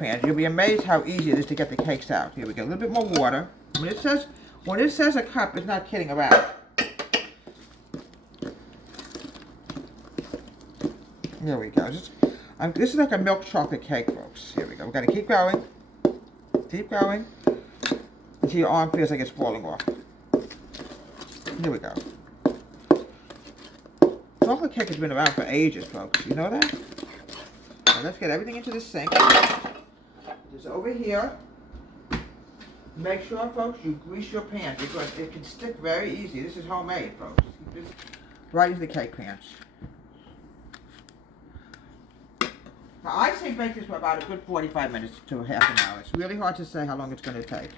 pan. You'll be amazed how easy it is to get the cakes out. Here we go. A little bit more water. When it says a cup, it's not kidding around. There we go. This is like a milk chocolate cake, folks. Here we go. We're going to keep going. Keep going. Until your arm feels like it's falling off. Here we go. Chocolate cake has been around for ages, folks. You know that? Now let's get everything into the sink. Just over here. Make sure, folks, you grease your pan because it can stick very easy. This is homemade, folks. Just right into the cake pans. Now, I say bake this for about a good 45 minutes to half an hour. It's really hard to say how long it's going to take.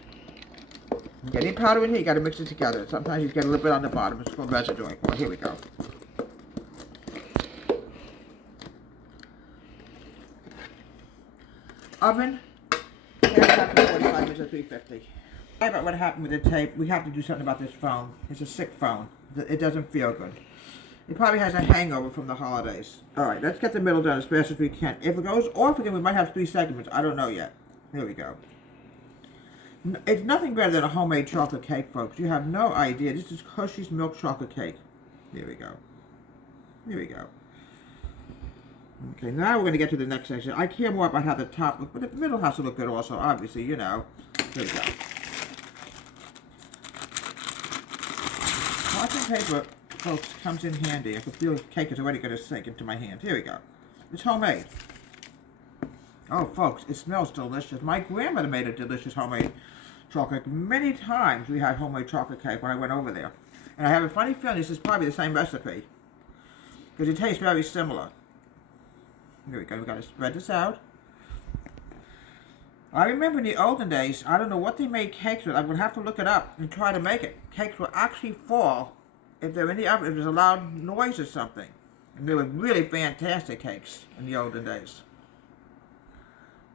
You get any powder in here, you got to mix it together. Sometimes you get a little bit on the bottom. It's called residue. Well, here we go. Oven, half 45 minutes at 350. Sorry about what happened with the tape. We have to do something about this phone. It's a sick phone. It doesn't feel good. It probably has a hangover from the holidays. Alright, let's get the middle done as fast as we can. If it goes off again, we might have 3 segments. I don't know yet. Here we go. It's nothing better than a homemade chocolate cake, folks. You have no idea. This is Hersey's milk chocolate cake. Here we go. Here we go. Okay, now we're going to get to the next section. I care more about how the top looks, but the middle has to look good also, obviously, you know. Here we go. Parchment paper, folks, comes in handy. I can feel the cake is already going to sink into my hand. Here we go. It's homemade. Oh, folks, it smells delicious. My grandmother made a delicious homemade chocolate. Many times we had homemade chocolate cake when I went over there. And I have a funny feeling this is probably the same recipe. Because it tastes very similar. Here we go. We've got to spread this out. I remember in the olden days, I don't know what they made cakes with. I would have to look it up and try to make it. Cakes will actually fall if they're in the oven, if there's a loud noise or something. And they were really fantastic cakes in the olden days.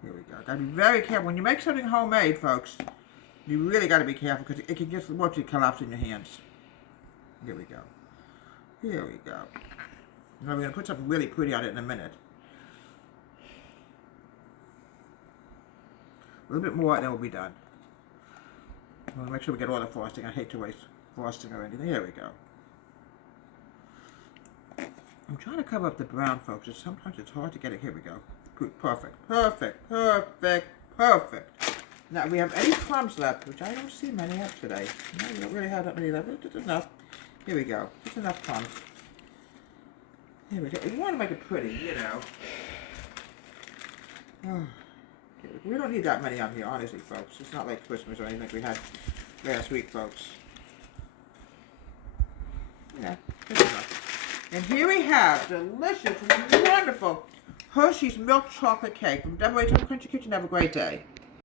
Here we go. Gotta be very careful. When you make something homemade, folks, you really gotta be careful because it can just watch it collapse in your hands. Here we go. Here we go. Now we're gonna put something really pretty on it in a minute. A little bit more and then we'll be done. I want to make sure we get all the frosting. I hate to waste frosting or anything. Here we go. I'm trying to cover up the brown, folks. Sometimes it's hard to get it. Here we go. Good. Perfect. Perfect. Perfect. Perfect. Now, we have any crumbs left, which I don't see many of today. No, we don't really have that many left. Just enough. Here we go. Just enough crumbs. Here we go. We want to make it pretty, you know. Oh. We don't need that many on here, honestly, folks. It's not like Christmas or anything like we had last week, folks. Yeah, good enough. And here we have delicious, wonderful Hershey's milk chocolate cake from WH Country Kitchen. Have a great day.